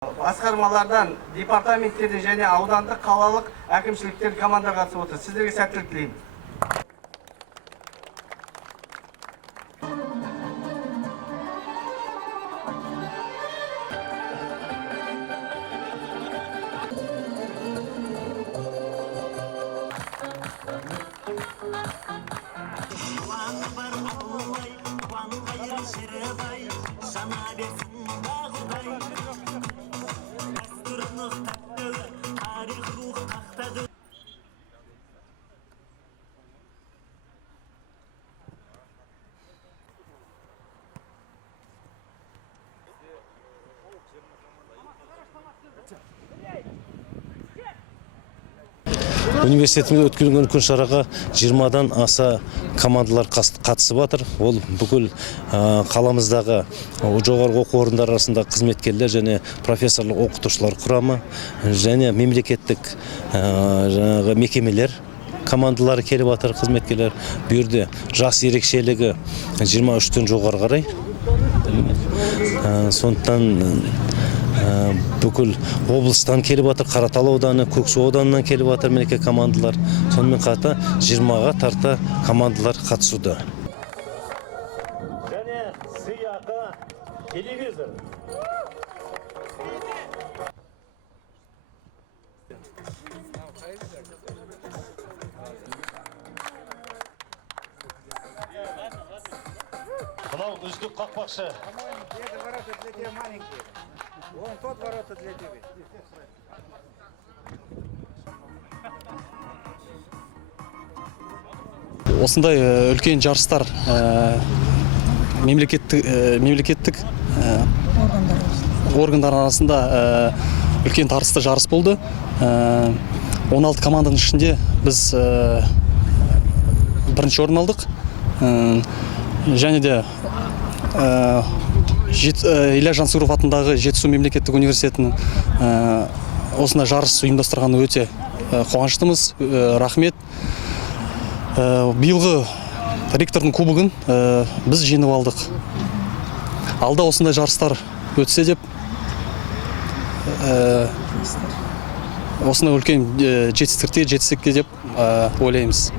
Басқармалардан, департаменттерден және аудандық қалалық әкімшіліктер команда қатысып отыр. Сіздерге сәттілік тілеймін. Университетімізде өткізілген күн шараға 20-дан аса командалар қатысып жатыр. Ол бүкіл қаламыздағы жоғарғы оқу орындары арасында қызметкерлер және профессорлық оқытушылар құрамы және мемлекеттік мекемелер командалары келіп жатыр, қызметкерлер. Bu yerде жас ерекшелігі 23-тен жоғары қарай. Сондықтан бүкіл облыстан келіп жатыр, Қаратал ауданы, Көксу ауданынан келіп жатыр мінеке командалар. Сонымен қатар 20-ға тарта командалар қатысуда. Және сыйақы телевизор. Мынау үздік қақпашы. Вон тот ворота для тебя. Осындай үлкен жарыстар мемлекеттік органдар арасында үлкен тартысты жарыс болды. 16 команданың ішінде біз бірінші орын алдық. Және де Илья Жансүгіров атындағы Жетісу мемлекеттік университетінің осында жарыс ұйымдастырғаны өте қуаныштымыз. Рахмет. Биылғы ректордың кубогын біз жеңіп алдық. Алда осындай жарыстар өтсе деп осындай үлкен жетістікке деп ойлаймыз.